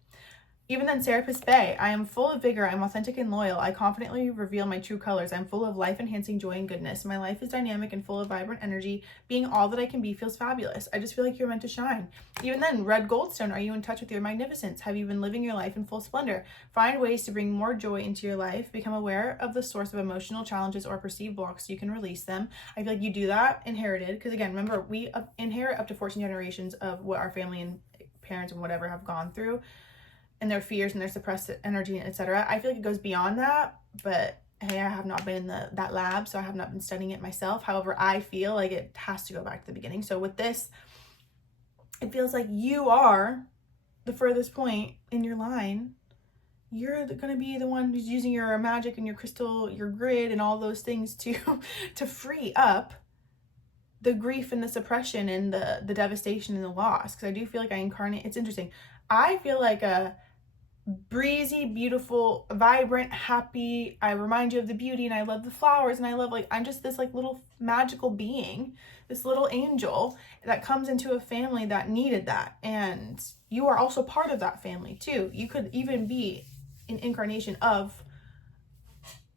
Even then, Serapis Bay, I am full of vigor, I'm authentic and loyal, I confidently reveal my true colors, I'm full of life-enhancing joy and goodness. My life is dynamic and full of vibrant energy. Being all that I can be feels fabulous. I just feel like you're meant to shine. Even then, Red Goldstone, are you in touch with your magnificence? Have you been living your life in full splendor? Find ways to bring more joy into your life. Become aware of the source of emotional challenges or perceived blocks so you can release them. I feel like you do that inherited, because again, remember, we inherit up to 14 generations of what our family and parents and whatever have gone through, and their fears and their suppressed energy, etc. I feel like it goes beyond that, but hey, I have not been in that lab, so I have not been studying it myself. However, I feel like it has to go back to the beginning. So with this, it feels like you are the furthest point in your line. You're going to be the one who's using your magic and your crystal, your grid, and all those things to free up the grief and the suppression and the devastation and the loss. Because I do feel like I incarnate. It's interesting. I feel like a breezy, beautiful, vibrant, happy. I remind you of the beauty, and I love the flowers, and I love, like, I'm just this like little magical being, this little angel that comes into a family that needed that. And you are also part of that family too. You could even be an incarnation of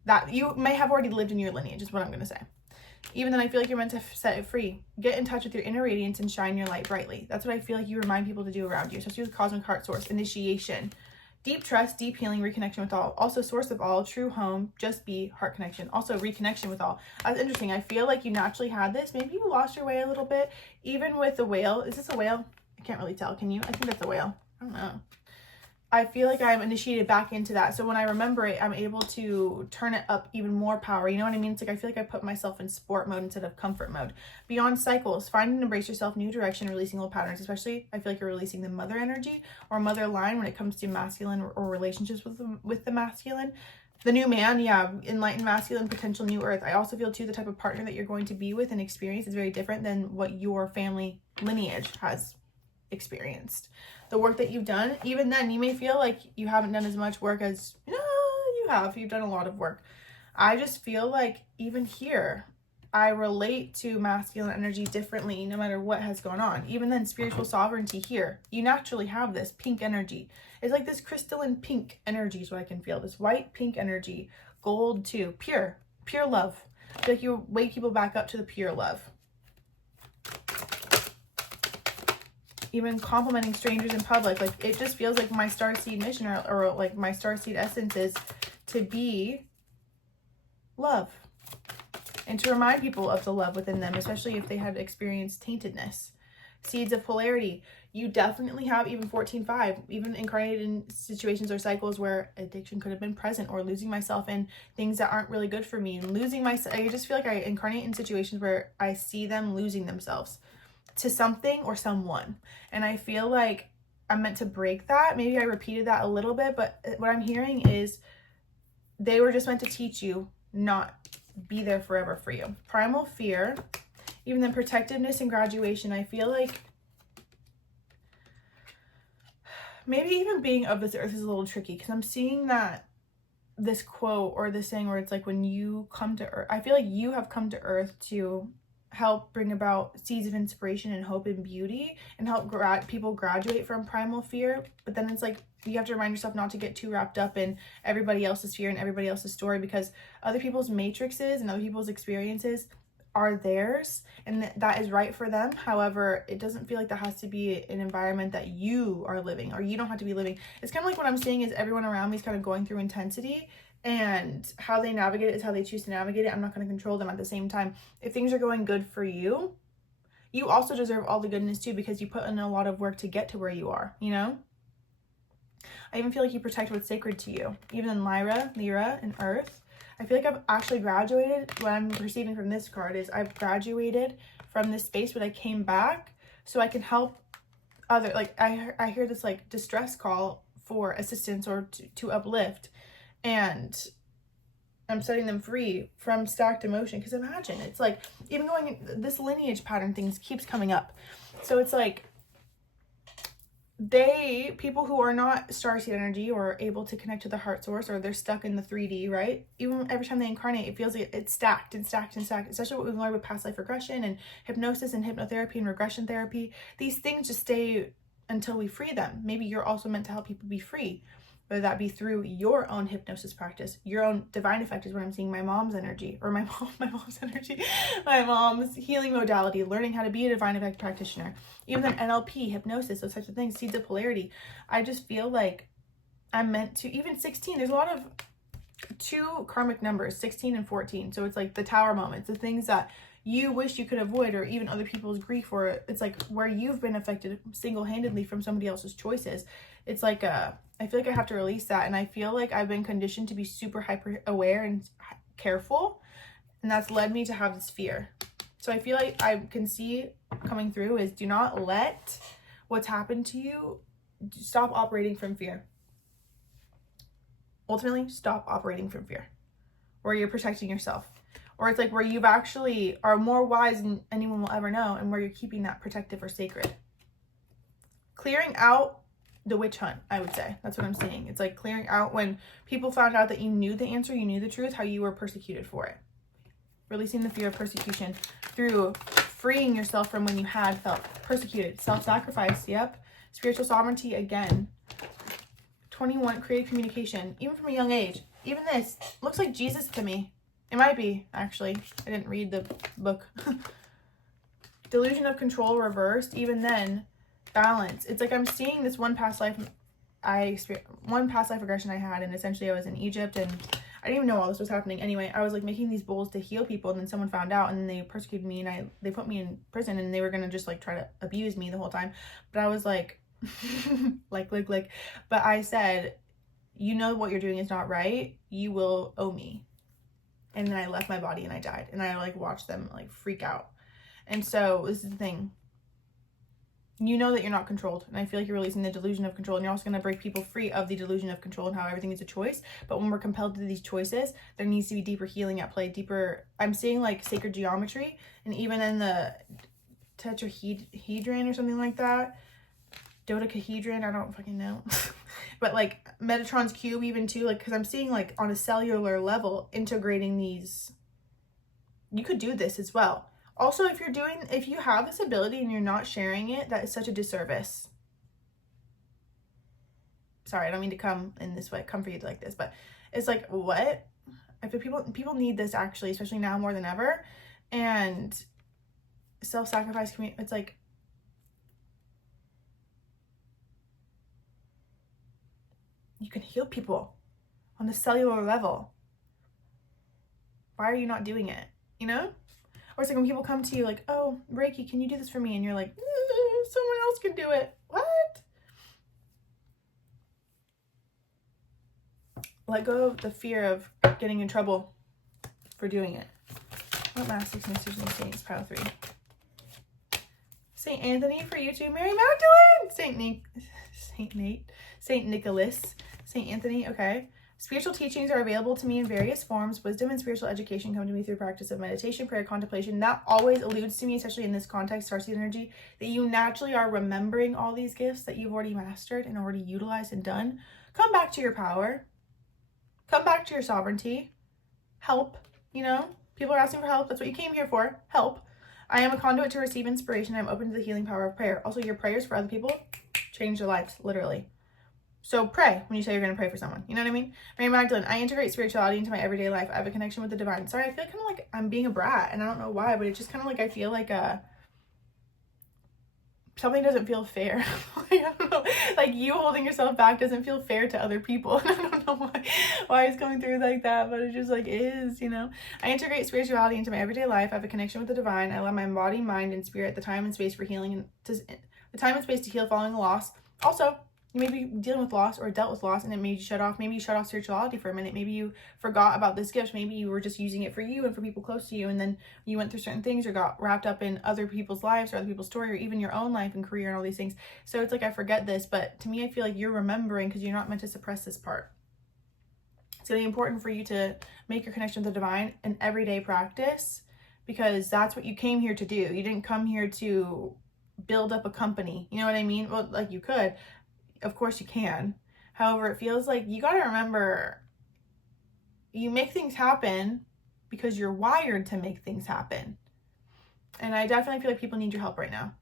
that. You may have already lived in your lineage, is what I'm going to say. Even then, I feel like you're meant to set it free. Get in touch with your inner radiance and shine your light brightly. That's what I feel like you remind people to do around you. Especially with Cosmic Heart Source, initiation, deep trust, deep healing, reconnection with all. Also, source of all, true home, just be, heart connection. Also, reconnection with all. That's interesting. I feel like you naturally had this. Maybe you lost your way a little bit. Even with the whale. Is this a whale? I can't really tell. Can you? I think that's a whale. I don't know. I feel like I'm initiated back into that. So when I remember it, I'm able to turn it up even more power. You know what I mean? It's like I feel like I put myself in sport mode instead of comfort mode. Beyond cycles, find and embrace yourself, new direction, releasing old patterns. Especially, I feel like you're releasing the mother energy or mother line when it comes to masculine or relationships with the masculine. The new man, yeah, enlightened masculine, potential new earth. I also feel too the type of partner that you're going to be with and experience is very different than what your family lineage has experienced, the work that you've done. Even then, you may feel like you haven't done as much work as, no, you have. You've done a lot of work. I just feel like even here, I relate to masculine energy differently no matter what has gone on. Even then, spiritual sovereignty here, you naturally have this pink energy. It's like this crystalline pink energy is what I can feel. This white pink energy, gold too, pure love. I feel like you wake people back up to the pure love. Even complimenting strangers in public, like it just feels like my starseed mission or like my starseed essence is to be love. And to remind people of the love within them, especially if they had experienced taintedness. Seeds of polarity. You definitely have even 14-5, even incarnated in situations or cycles where addiction could have been present, or losing myself in things that aren't really good for me. And losing myself, I just feel like I incarnate in situations where I see them losing themselves to something or someone. And I feel like I'm meant to break that. Maybe I repeated that a little bit, but what I'm hearing is they were just meant to teach you not be there forever for you. Primal fear, even then protectiveness and graduation. I feel like maybe even being of this earth is a little tricky, because I'm seeing that this quote or this saying where it's like, when you come to earth, I feel like you have come to earth to help bring about seeds of inspiration and hope and beauty, and help people graduate from primal fear. But then it's like, you have to remind yourself not to get too wrapped up in everybody else's fear and everybody else's story, because other people's matrices and other people's experiences are theirs, and that is right for them. However, it doesn't feel like that has to be an environment that you are living, or you don't have to be living. It's kind of like what I'm seeing is everyone around me is kind of going through intensity, and how they navigate it is how they choose to navigate it. I'm not going to control them. At the same time, if things are going good for you, you also deserve all the goodness too, because you put in a lot of work to get to where you are, you know? I even feel like you protect what's sacred to you. Even in Lyra, and Earth, I feel like I've actually graduated. What I'm perceiving from this card is I've graduated from this space, but I came back so I can help other, like I hear this like distress call for assistance or to uplift, and I'm setting them free from stacked emotion. Because imagine, it's like, even going, this lineage pattern things keeps coming up. So it's like, people who are not starseed energy or able to connect to the heart source, or they're stuck in the 3D, right? Even every time they incarnate, it feels like it's stacked and stacked and stacked, especially what we've learned with past life regression and hypnosis and hypnotherapy and regression therapy. These things just stay until we free them. Maybe you're also meant to help people be free, whether that be through your own hypnosis practice, your own divine effect is what I'm seeing, my mom's energy, or my mom's energy, my mom's healing modality, learning how to be a divine effect practitioner, even then NLP, hypnosis, those types of things, seeds of polarity. I just feel like I'm meant to, even 16, there's a lot of 2 karmic numbers, 16 and 14. So it's like the tower moments, the things that you wish you could avoid, or even other people's grief, or it's like where you've been affected single-handedly from somebody else's choices. It's like I feel like I have to release that, and I feel like I've been conditioned to be super hyper aware and careful, and that's led me to have this fear. So I feel like I can see coming through is, do not let what's happened to you, stop operating from fear. Ultimately, stop operating from fear, where you're protecting yourself, or it's like where you've actually are more wise than anyone will ever know, and where you're keeping that protective or sacred. Clearing out the witch hunt, I would say. That's what I'm seeing. It's like clearing out when people found out that you knew the answer, you knew the truth, how you were persecuted for it. Releasing the fear of persecution through freeing yourself from when you had felt persecuted. Self-sacrifice, yep. Spiritual sovereignty again. 21, creative communication, even from a young age. Even this looks like Jesus to me. It might be, actually. I didn't read the book. Delusion of control reversed. Even then, balance. It's like I'm seeing this one past life regression I had, and essentially I was in Egypt, and I didn't even know all this was happening. Anyway, I was like making these bowls to heal people, and then someone found out, and then they persecuted me, and they put me in prison, and they were gonna just like try to abuse me the whole time. But I was like, but I said, you know what you're doing is not right. You will owe me. And then I left my body and I died, and I like watched them like freak out. And so this is the thing. You know that you're not controlled, and I feel like you're releasing the delusion of control, and you're also going to break people free of the delusion of control and how everything is a choice. But when we're compelled to these choices, there needs to be deeper healing at play, deeper, I'm seeing like sacred geometry, and even in the tetrahedron or something like that, dodecahedron, I don't fucking know. But like Metatron's cube even too, like, because I'm seeing like on a cellular level integrating these. You could do this as well. Also, if you have this ability and you're not sharing it, that is such a disservice. Sorry, I don't mean to come in this way, come for you like this, but it's like, what? I feel people need this actually, especially now more than ever. And self-sacrifice community, it's like, you can heal people on the cellular level. Why are you not doing it? You know? Or it's like when people come to you like, oh, Reiki, can you do this for me? And you're like, someone else can do it. What? Let go of the fear of getting in trouble for doing it. What Masters, Masters, and Saints, pile 3. Saint Anthony for you too. Mary Magdalene! Saint Nicholas. Saint Anthony, okay. Spiritual teachings are available to me in various forms. Wisdom and spiritual education come to me through practice of meditation, prayer, contemplation. That always alludes to me, especially in this context, starseed energy, that you naturally are remembering all these gifts that you've already mastered and already utilized and done. Come back to your power. Come back to your sovereignty. Help, you know? People are asking for help. That's what you came here for. Help. I am a conduit to receive inspiration. I'm open to the healing power of prayer. Also, your prayers for other people change their lives, literally. So pray when you say you're going to pray for someone. You know what I mean? Mary Magdalene, I integrate spirituality into my everyday life. I have a connection with the divine. Sorry, I feel kind of like I'm being a brat, and I don't know why, but it's just kind of like I feel like something doesn't feel fair. Like, I don't know. Like, you holding yourself back doesn't feel fair to other people. And I don't know why it's coming through like that, but it just like is, you know? I integrate spirituality into my everyday life. I have a connection with the divine. I allow my body, mind, and spirit the time and space for healing and the time and space to heal following a loss. Also, you may be dealing with loss or dealt with loss and it made you shut off. Maybe you shut off spirituality for a minute. Maybe you forgot about this gift. Maybe you were just using it for you and for people close to you. And then you went through certain things or got wrapped up in other people's lives or other people's story or even your own life and career and all these things. So it's like, I forget this, but to me, I feel like you're remembering because you're not meant to suppress this part. It's going to be important for you to make your connection with the divine an everyday practice because that's what you came here to do. You didn't come here to build up a company. You know what I mean? Well, like you could. Of course you can. However, it feels like you got to remember you make things happen because you're wired to make things happen. And I definitely feel like people need your help right now.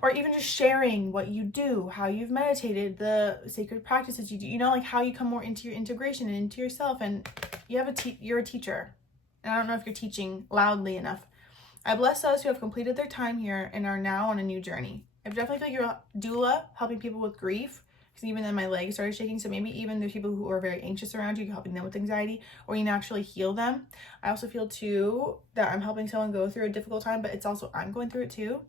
Or even just sharing what you do, how you've meditated, the sacred practices you do, you know, like how you come more into your integration and into yourself. And you have you're a teacher. And I don't know if you're teaching loudly enough. I bless those who have completed their time here and are now on a new journey. I definitely feel like you're a doula, helping people with grief, because even then my legs started shaking. So maybe even there's people who are very anxious around you, helping them with anxiety, or you naturally heal them. I also feel too that I'm helping someone go through a difficult time, but it's also I'm going through it too.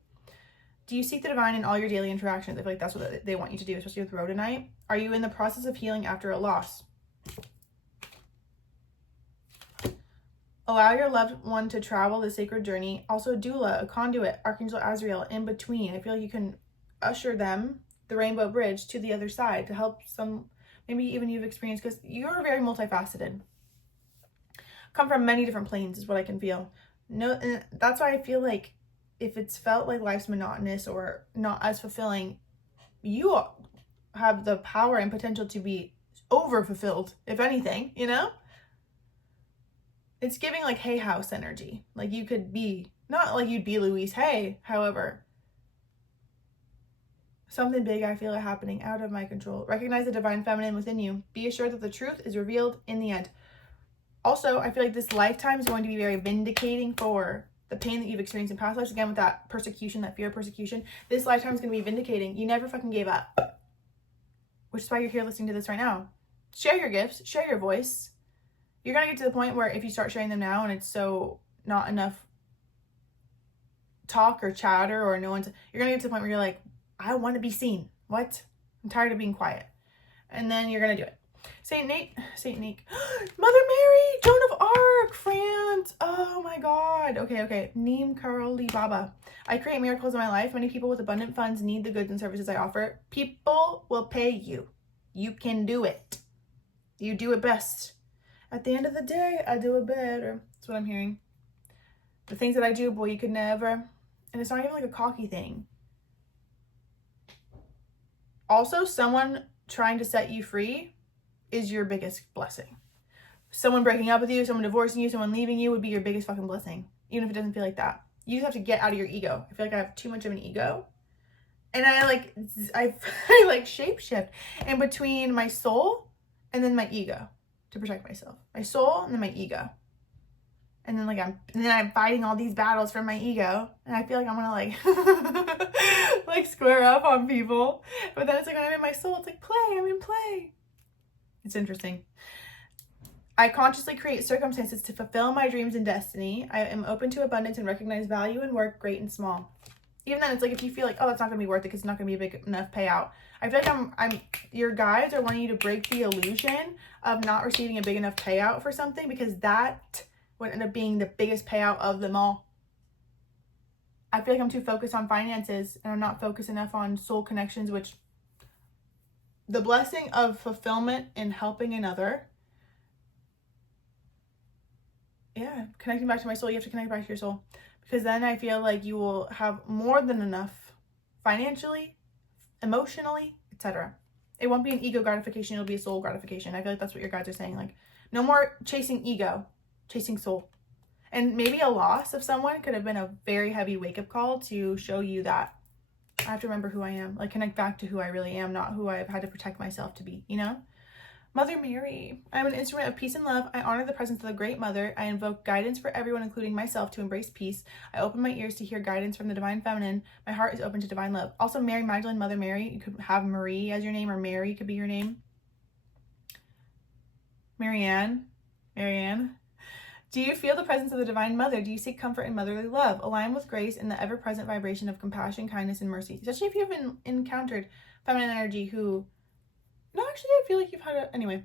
Do you seek the divine in all your daily interactions? I feel like that's what they want you to do, especially with Rhodonite. Are you in the process of healing after a loss? Allow your loved one to travel the sacred journey. Also, doula, a conduit, Archangel Azrael, in between. I feel like you can usher them, the rainbow bridge, to the other side to help some, maybe even you've experienced, because you're very multifaceted. Come from many different planes is what I can feel. No, and that's why I feel like if it's felt like life's monotonous or not as fulfilling, you have the power and potential to be over fulfilled, if anything, you know? It's giving like Hay House energy. Like you could be, not like you'd be Louise Hay, however. Something big I feel it happening out of my control. Recognize the divine feminine within you. Be assured that the truth is revealed in the end. Also, I feel like this lifetime is going to be very vindicating for the pain that you've experienced in past lives. Again, with that persecution, that fear of persecution. This lifetime is going to be vindicating. You never fucking gave up. Which is why you're here listening to this right now. Share your gifts. Share your voice. You're going to get to the point where if you start sharing them now and it's so not enough talk or chatter or no one's, you're going to get to the point where you're like, I want to be seen. What? I'm tired of being quiet. And then you're going to do it. Saint Nate, Mother Mary, Joan of Arc, France. Oh my God. Okay. Neem Karoli Baba. I create miracles in my life. Many people with abundant funds need the goods and services I offer. People will pay you. You can do it. You do it best. At the end of the day, I do it better. That's what I'm hearing. The things that I do, boy, you could never. And it's not even like a cocky thing. Also, someone trying to set you free is your biggest blessing. Someone breaking up with you, someone divorcing you, someone leaving you would be your biggest fucking blessing, even if it doesn't feel like that. You just have to get out of your ego. I feel like I have too much of an ego. And I like shapeshift in between my soul and then my ego to protect myself. My soul and then my ego. And then I'm fighting all these battles from my ego, and I feel like I'm gonna like square up on people. But then it's like when I'm in my soul, it's like I'm in play. It's interesting. I consciously create circumstances to fulfill my dreams and destiny. I am open to abundance and recognize value in work, great and small. Even then, it's like if you feel like, oh, that's not gonna be worth it because it's not gonna be a big enough payout. I feel like your guides are wanting you to break the illusion of not receiving a big enough payout for something, because that would end up being the biggest payout of them all. I feel like I'm too focused on finances and I'm not focused enough on soul connections, which the blessing of fulfillment in helping another. Yeah, connecting back to my soul. You have to connect back to your soul, because then I feel like you will have more than enough financially, emotionally, etc. It won't be an ego gratification. It'll be a soul gratification. I feel like that's what your guides are saying. Like, no more chasing ego, chasing soul. And maybe a loss of someone could have been a very heavy wake-up call to show you that I have to remember who I am. Like, connect back to who I really am, not who I've had to protect myself to be, you know? Mother Mary. I am an instrument of peace and love. I honor the presence of the Great Mother. I invoke guidance for everyone, including myself, to embrace peace. I open my ears to hear guidance from the Divine Feminine. My heart is open to divine love. Also, Mary Magdalene, Mother Mary. You could have Marie as your name, or Mary could be your name. Marianne. Do you feel the presence of the Divine Mother? Do you seek comfort in motherly love? Align with grace in the ever-present vibration of compassion, kindness, and mercy. Especially if you've encountered feminine energy who... No, actually, I feel like you've had a... Anyway.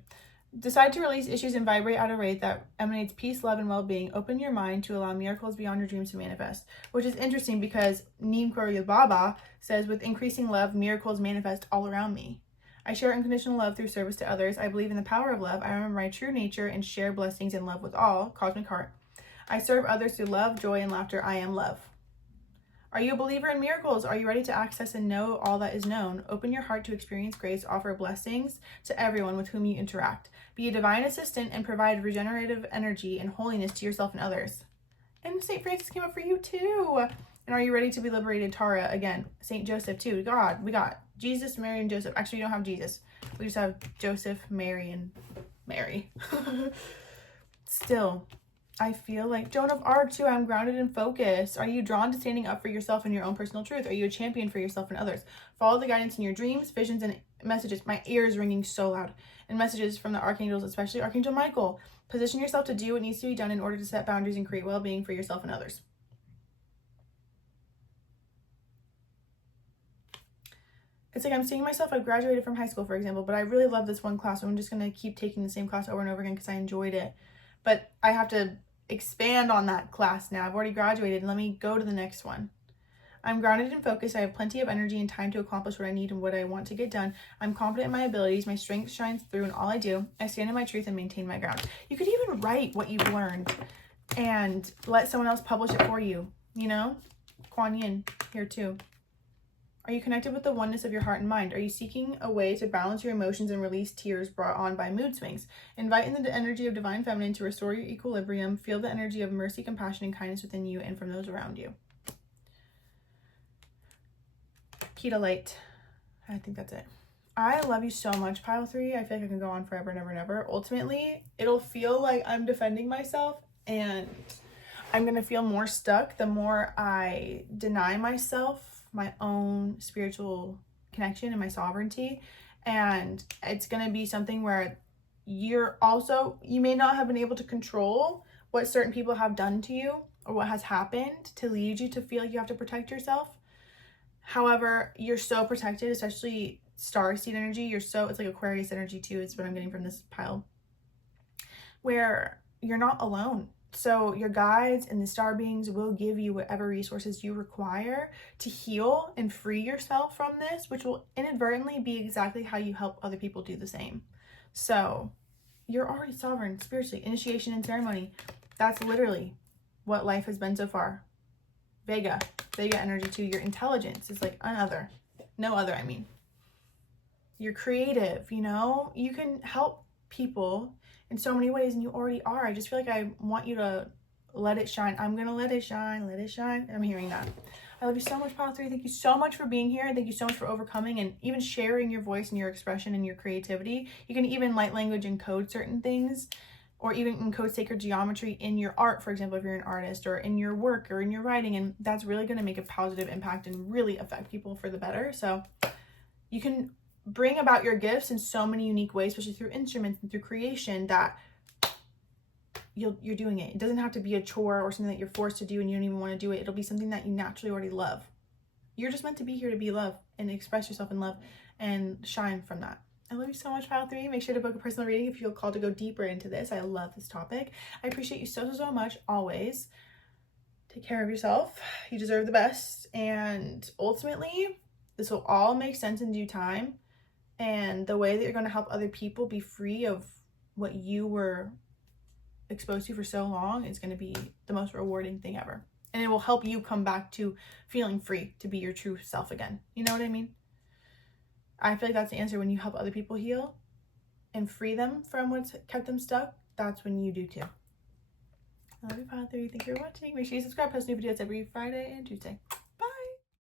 Decide to release issues and vibrate at a rate that emanates peace, love, and well-being. Open your mind to allow miracles beyond your dreams to manifest. Which is interesting because Neem Karya Baba says, with increasing love, miracles manifest all around me. I share unconditional love through service to others. I believe in the power of love. I remember my true nature and share blessings and love with all. Cosmic Heart. I serve others through love, joy, and laughter. I am love. Are you a believer in miracles? Are you ready to access and know all that is known? Open your heart to experience grace. Offer blessings to everyone with whom you interact. Be a divine assistant and provide regenerative energy and holiness to yourself and others. And St. Francis came up for you too. And are you ready to be liberated? Tara, again. St. Joseph too. God, we got Jesus, Mary, and Joseph. Actually, we don't have Jesus. We just have Joseph, Mary, and Mary. Still, I feel like Joan of Arc too. I'm grounded and focused. Are you drawn to standing up for yourself and your own personal truth? Are you a champion for yourself and others? Follow the guidance in your dreams, visions, and messages. My ear is ringing so loud. And messages from the archangels, especially Archangel Michael. Position yourself to do what needs to be done in order to set boundaries and create well-being for yourself and others. It's like I'm seeing myself. I graduated from high school, for example, but I really love this one class. So I'm just going to keep taking the same class over and over again because I enjoyed it. But I have to expand on that class now. I've already graduated, and let me go to the next one. I'm grounded and focused. I have plenty of energy and time to accomplish what I need and what I want to get done. I'm confident in my abilities. My strength shines through in all I do. I stand in my truth and maintain my ground. You could even write what you've learned and let someone else publish it for you. You know? Kuan Yin here too. Are you connected with the oneness of your heart and mind? Are you seeking a way to balance your emotions and release tears brought on by mood swings? Invite in the energy of Divine Feminine to restore your equilibrium. Feel the energy of mercy, compassion, and kindness within you and from those around you. Kita Light. I think that's it. I love you so much, Pile 3. I feel like I can go on forever and ever and ever. Ultimately, it'll feel like I'm defending myself, and I'm going to feel more stuck the more I deny myself my own spiritual connection and my sovereignty. And it's going to be something where you may not have been able to control what certain people have done to you or what has happened to lead you to feel like you have to protect yourself. However, you're so protected, especially starseed energy. It's like Aquarius energy too, is what I'm getting from this pile, where you're not alone. So your guides and the star beings will give you whatever resources you require to heal and free yourself from this, which will inadvertently be exactly how you help other people do the same. So you're already sovereign spiritually. Initiation and ceremony. That's literally what life has been so far. Vega energy too. Your intelligence is like no other, I mean. You're creative, you know? You can help people in so many ways, and you already are. I just feel like I want you to let it shine. I'm gonna let it shine, let it shine. I'm hearing that. I love you so much, Pile 3. Thank you so much for being here. Thank you so much for overcoming and even sharing your voice and your expression and your creativity. You can even light language encode certain things, or even encode sacred geometry in your art, for example, if you're an artist, or in your work or in your writing, and that's really going to make a positive impact and really affect people for the better. So you can bring about your gifts in so many unique ways, especially through instruments and through creation, that you're doing it. It doesn't have to be a chore or something that you're forced to do and you don't even want to do it. It'll be something that you naturally already love. You're just meant to be here to be love and express yourself in love and shine from that. I love you so much, Pile 3. Make sure to book a personal reading if you feel called to go deeper into this. I love this topic. I appreciate you so much, always. Take care of yourself. You deserve the best. And ultimately, this will all make sense in due time. And the way that you're going to help other people be free of what you were exposed to for so long is going to be the most rewarding thing ever. And it will help you come back to feeling free to be your true self again. You know what I mean? I feel like that's the answer. When you help other people heal and free them from what's kept them stuck, that's when you do too. I love you, Pile 3. Thank you for watching. Make sure you subscribe. Post new videos every Friday and Tuesday.